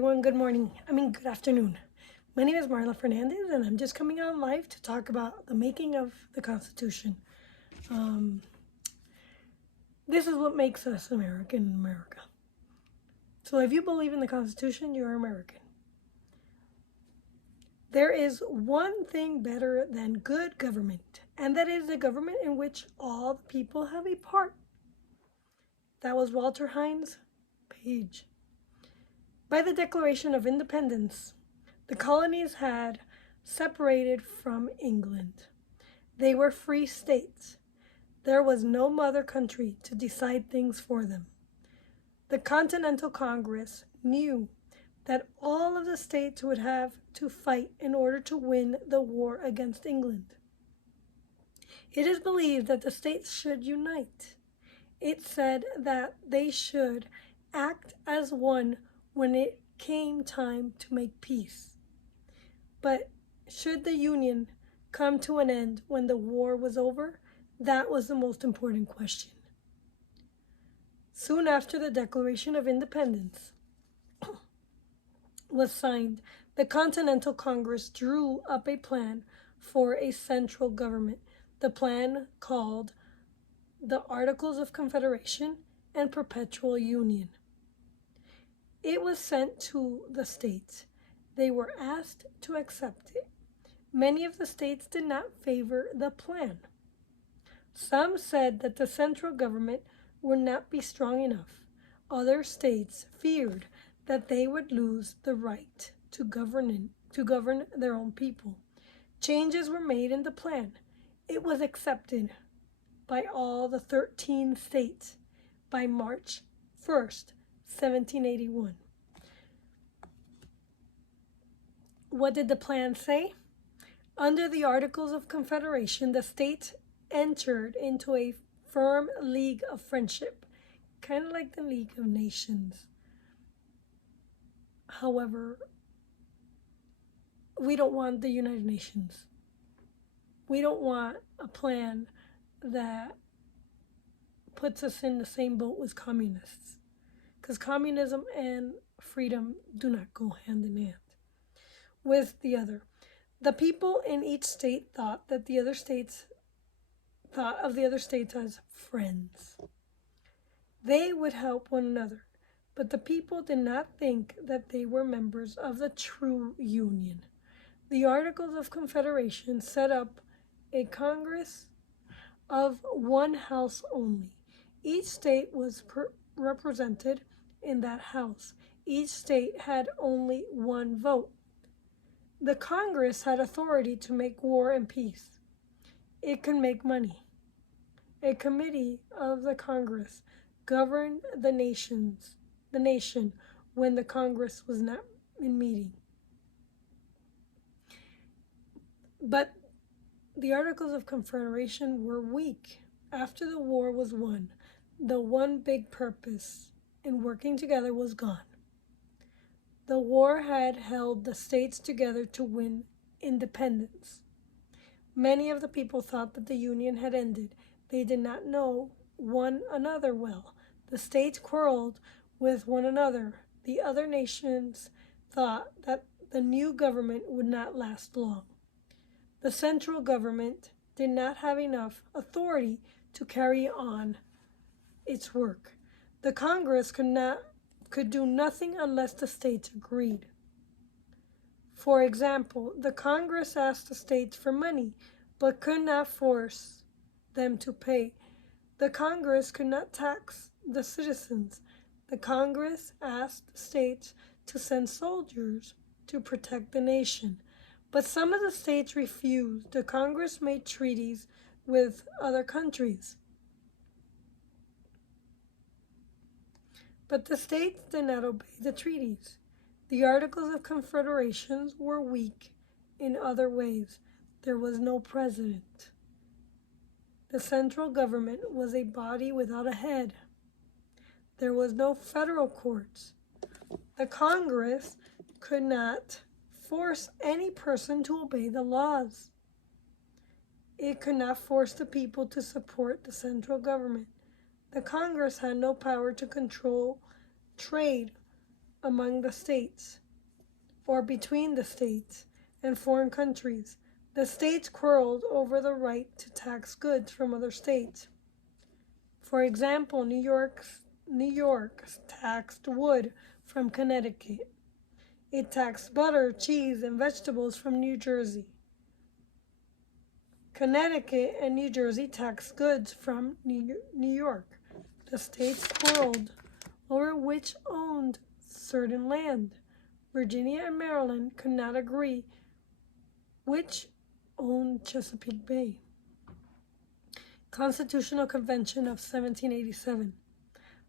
Everyone, good afternoon. My name is Marla Fernandez, and I'm just coming on live to talk about the making of the Constitution. This is what makes us American in America. So if you believe in the Constitution, you're American. There is one thing better than good government, and that is a government in which all the people have a part. That was Walter Hines Page. By the Declaration of Independence, the colonies had separated from England. They were free states. There was no mother country to decide things for them. The Continental Congress knew that all of the states would have to fight in order to win the war against England. It is believed that the states should unite. It said that they should act as one when it came time to make peace. But should the Union come to an end when the war was over? That was the most important question. Soon after the Declaration of Independence was signed, the Continental Congress drew up a plan for a central government, the plan called the Articles of Confederation and Perpetual Union. It was sent to the states. They were asked to accept it. Many of the states did not favor the plan. Some said that the central government would not be strong enough. Other states feared that they would lose the right to govern their own people. Changes were made in the plan. It was accepted by all the 13 states by March 1st, 1781. What did the plan say? Under the Articles of Confederation, the states entered into a firm league of friendship, kind of like the League of Nations. However, we don't want the United Nations. We don't want a plan that puts us in the same boat with communists, because communism and freedom do not go hand in hand with the other. The people in each state thought of the other states as friends. They would help one another, but the people did not think that they were members of the true union. The Articles of Confederation set up a Congress of one house only. Each state was represented in that house. Each state had only one vote. The Congress had authority to make war and peace. It could make money. A committee of the Congress governed the nation when the Congress was not in meeting. But the Articles of Confederation were weak. After the war was won, the one big purpose in working together was gone. The war had held the states together to win independence. Many of the people thought that the Union had ended. They did not know one another well. The states quarreled with one another. The other nations thought that the new government would not last long. The central government did not have enough authority to carry on its work. The Congress could do nothing unless the states agreed. For example, the Congress asked the states for money, but could not force them to pay. The Congress could not tax the citizens. The Congress asked the states to send soldiers to protect the nation, but some of the states refused. The Congress made treaties with other countries, but the states did not obey the treaties. The Articles of Confederation were weak in other ways. There was no president. The central government was a body without a head. There was no federal courts. The Congress could not force any person to obey the laws. It could not force the people to support the central government. The Congress had no power to control trade among the states or between the states and foreign countries. The states quarreled over the right to tax goods from other states. For example, New York taxed wood from Connecticut. It taxed butter, cheese, and vegetables from New Jersey. Connecticut and New Jersey taxed goods from New York. The states quarreled over which owned certain land. Virginia and Maryland could not agree which owned Chesapeake Bay. Constitutional Convention of 1787.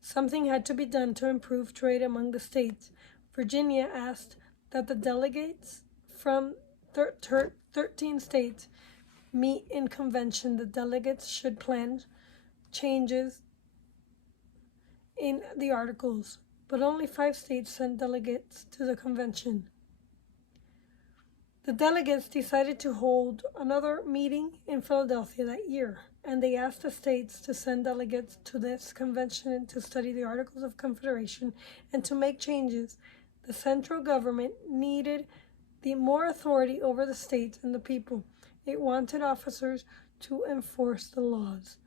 Something had to be done to improve trade among the states. Virginia asked that the delegates from 13 states meet in convention. The delegates should plan changes in the articles, but only 5 states sent delegates to the convention. The delegates decided to hold another meeting in Philadelphia that year, and they asked the states to send delegates to this convention to study the Articles of Confederation and to make changes. The central government needed more authority over the states and the people. It wanted officers to enforce the laws.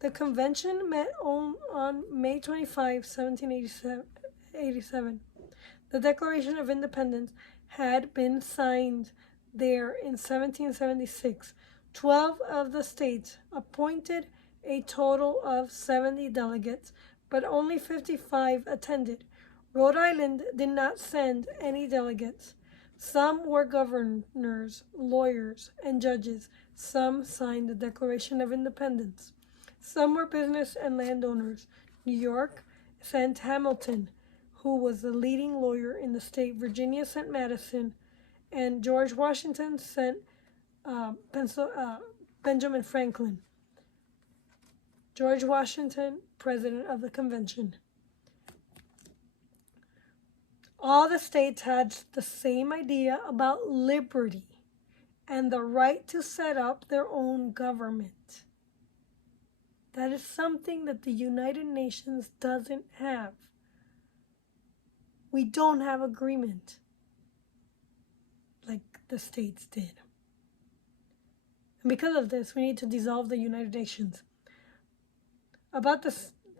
The convention met on May 25, 1787. The Declaration of Independence had been signed there in 1776. 12 of the states appointed a total of 70 delegates, but only 55 attended. Rhode Island did not send any delegates. Some were governors, lawyers, and judges. Some signed the Declaration of Independence. Some were business and landowners. New York sent Hamilton, who was the leading lawyer in the state. Virginia sent Madison, and George Washington sent Benjamin Franklin. George Washington, president of the convention. All the states had the same idea about liberty and the right to set up their own government. That is something that the United Nations doesn't have. We don't have agreement like the states did. And because of this, we need to dissolve the United Nations. About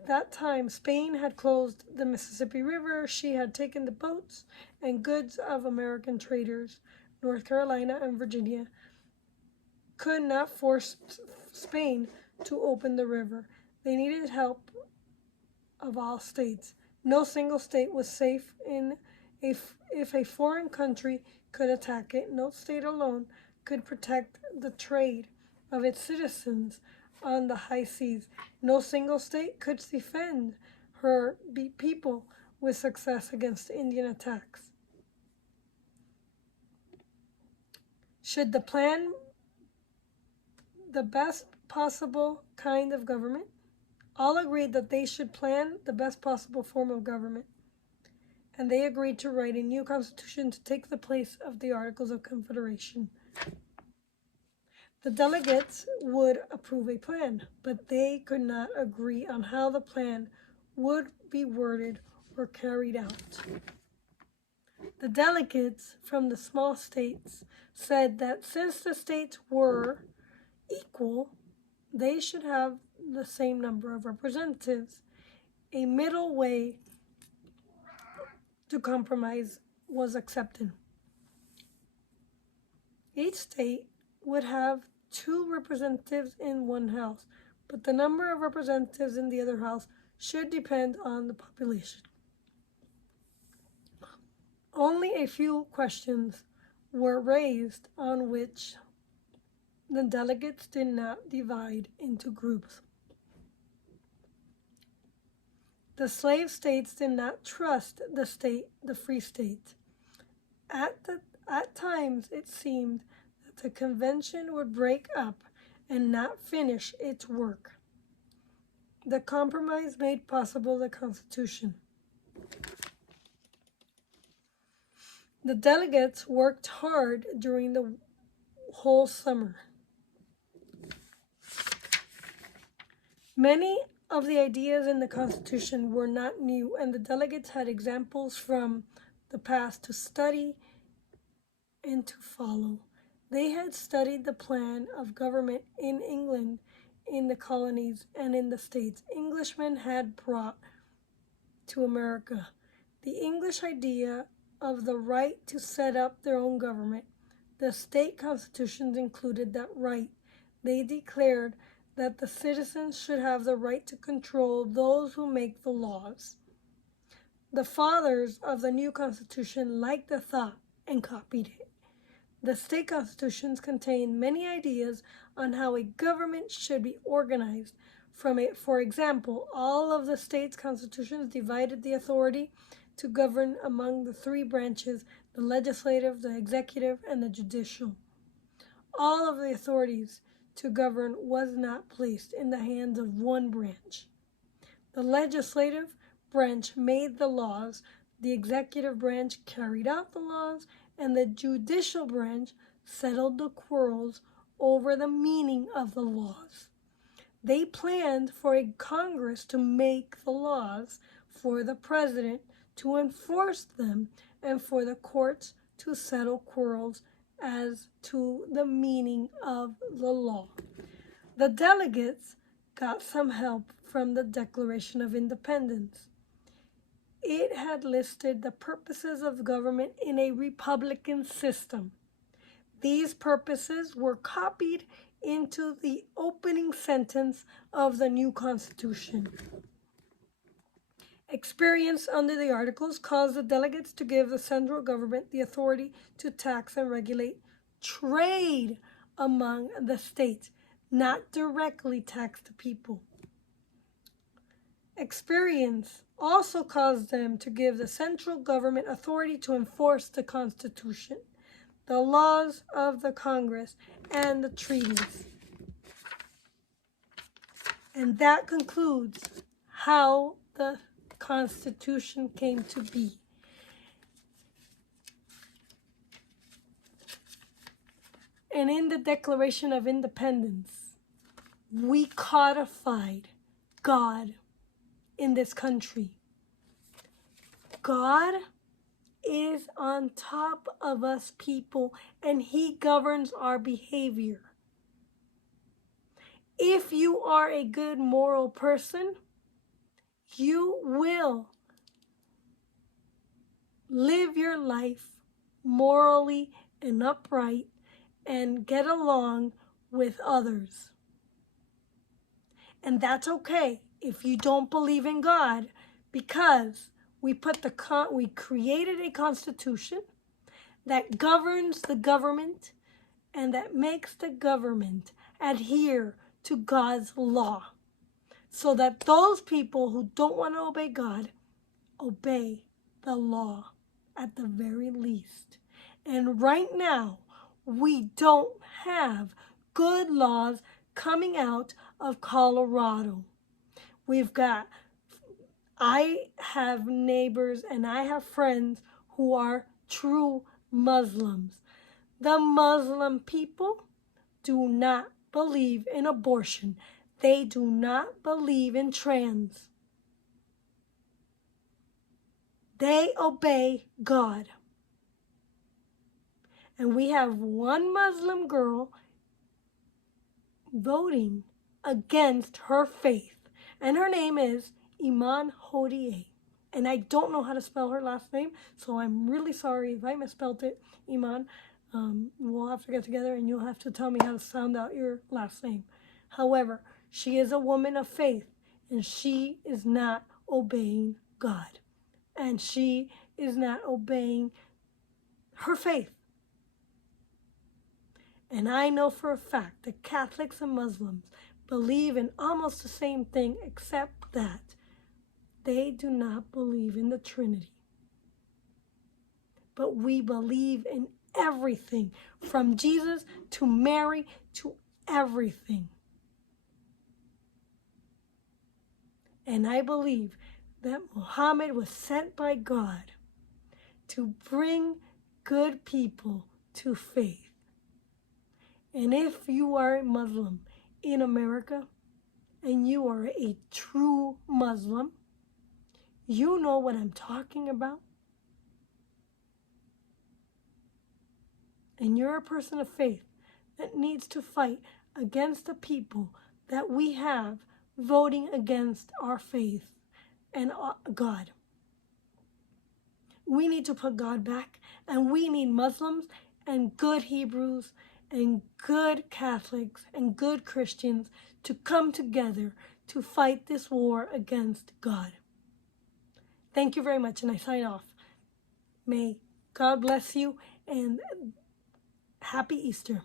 that time, Spain had closed the Mississippi River. She had taken the boats and goods of American traders. North Carolina and Virginia could not force Spain to open the river. They needed help of all states. No single state was safe if a foreign country could attack it. No state alone could protect the trade of its citizens on the high seas. No single state could defend her people with success against Indian attacks. Should the plan the best possible kind of government? All agreed that they should plan the best possible form of government, and they agreed to write a new constitution to take the place of the Articles of Confederation. The delegates would approve a plan, but they could not agree on how the plan would be worded or carried out. The delegates from the small states said that since the states were equal, they should have the same number of representatives. A middle way to compromise was accepted. Each state would have 2 representatives in one house, but the number of representatives in the other house should depend on the population. Only a few questions were raised on which the delegates did not divide into groups. The slave states did not trust the free states. At times it seemed that the convention would break up and not finish its work. The compromise made possible the Constitution. The delegates worked hard during the whole summer. Many of the ideas in the Constitution were not new, and the delegates had examples from the past to study and to follow. They had studied the plan of government in England, in the colonies, and in the States. Englishmen had brought to America the English idea of the right to set up their own government. The state constitutions included that right. They declared that the citizens should have the right to control those who make the laws. The fathers of the new constitution liked the thought and copied it. The state constitutions contain many ideas on how a government should be organized. For example, all of the states' constitutions divided the authority to govern among the three branches: the legislative, the executive, and the judicial. All of the authorities to govern was not placed in the hands of one branch. The legislative branch made the laws, the executive branch carried out the laws, and the judicial branch settled the quarrels over the meaning of the laws. They planned for a Congress to make the laws, for the president to enforce them, and for the courts to settle quarrels as to the meaning of the law. The delegates got some help from the Declaration of Independence. It had listed the purposes of government in a republican system. These purposes were copied into the opening sentence of the new Constitution. Experience under the Articles caused the delegates to give the central government the authority to tax and regulate trade among the states, not directly tax the people. Experience also caused them to give the central government authority to enforce the Constitution, the laws of the Congress, and the treaties. And that concludes how the Constitution came to be. And in the Declaration of Independence, we codified God in this country. God is on top of us people, and He governs our behavior. If you are a good moral person, you will live your life morally and upright and get along with others. And that's okay if you don't believe in God, because we created a constitution that governs the government and that makes the government adhere to God's law, so that those people who don't want to obey God obey the law at the very least. And right now, we don't have good laws coming out of Colorado. I have neighbors and I have friends who are true Muslims. The Muslim people do not believe in abortion. They do not believe in trans. They obey God. And we have one Muslim girl voting against her faith. And her name is Iman Hodie. And I don't know how to spell her last name, so I'm really sorry if I misspelled it, Iman. We'll have to get together and you'll have to tell me how to sound out your last name. However, she is a woman of faith, and she is not obeying God. And she is not obeying her faith. And I know for a fact that Catholics and Muslims believe in almost the same thing, except that they do not believe in the Trinity. But we believe in everything, from Jesus to Mary to everything. And I believe that Muhammad was sent by God to bring good people to faith. And if you are a Muslim in America, and you are a true Muslim, you know what I'm talking about. and you're a person of faith that needs to fight against the people that we have voting against our faith and God. We need to put God back, and we need Muslims and good Hebrews and good Catholics and good Christians to come together to fight this war against God. Thank you very much, and I sign off. May God bless you, and happy Easter.